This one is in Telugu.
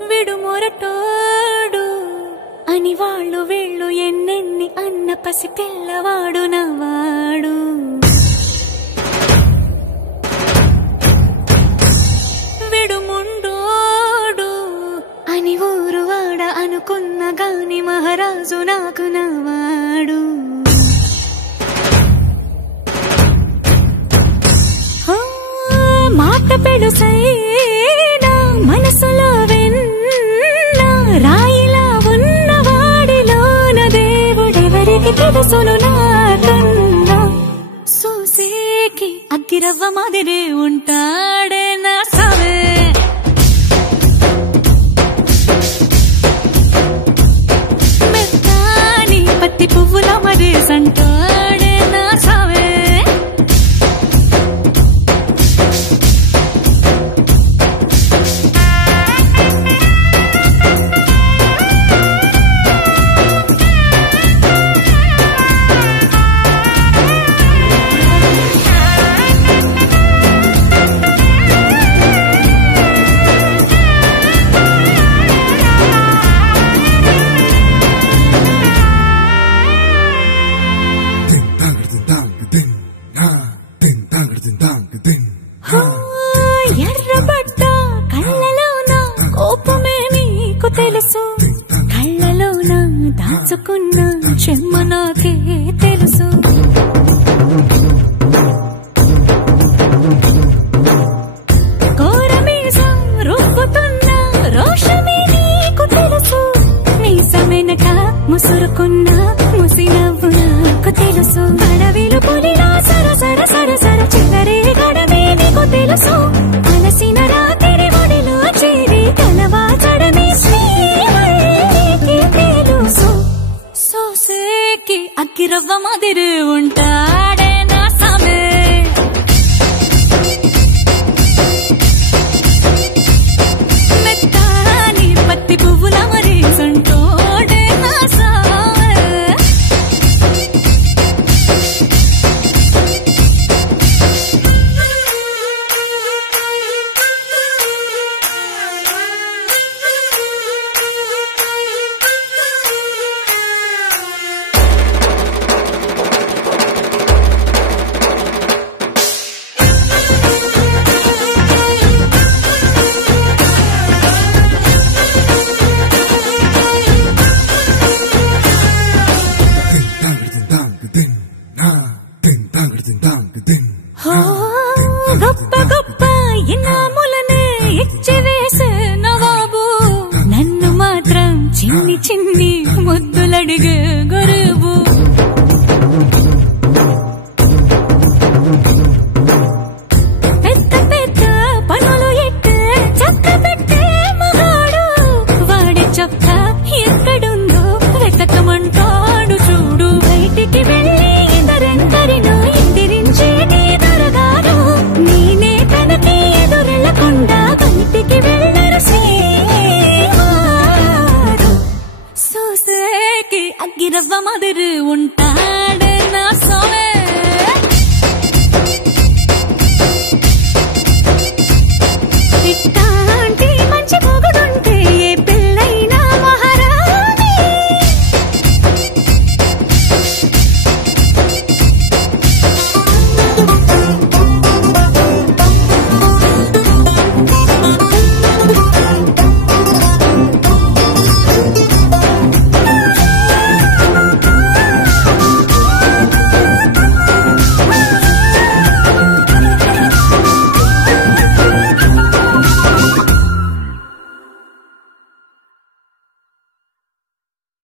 విడు మొరటోడు అని వాళ్ళు వీళ్ళు ఎన్నెన్ని అన్న పసి పిల్లవాడు నవాడు. విడు ముండోడు అని ఊరు వాడ అనుకున్న గాని మహారాజు నాకు నవాడు. మాట పెడుసైనా మనసులో వెన్న రాయిలా ఉన్నవాడిలోన దేవుడెవరికి తెలుసును నాకన్నా. సూసేకి అగ్గిరవ్వ మాదిరే ఉంటాడే నా సావే. మెత్తాని పత్తి పువ్వుల మరేసంటాడే నా సావే. ఎర్రబడ్డ కళ్ళలోన కోపమే నీకు తెలుసు, కళ్ళలోన దాచుకున్న చెమ్మ నాకే తెలుసు. కోరమీసం రుబ్బుతున్న రోషమే నీకు తెలుసు, మీసమెనక ముసురుకున్న ముసి నవ్వు నాకు తెలుసు.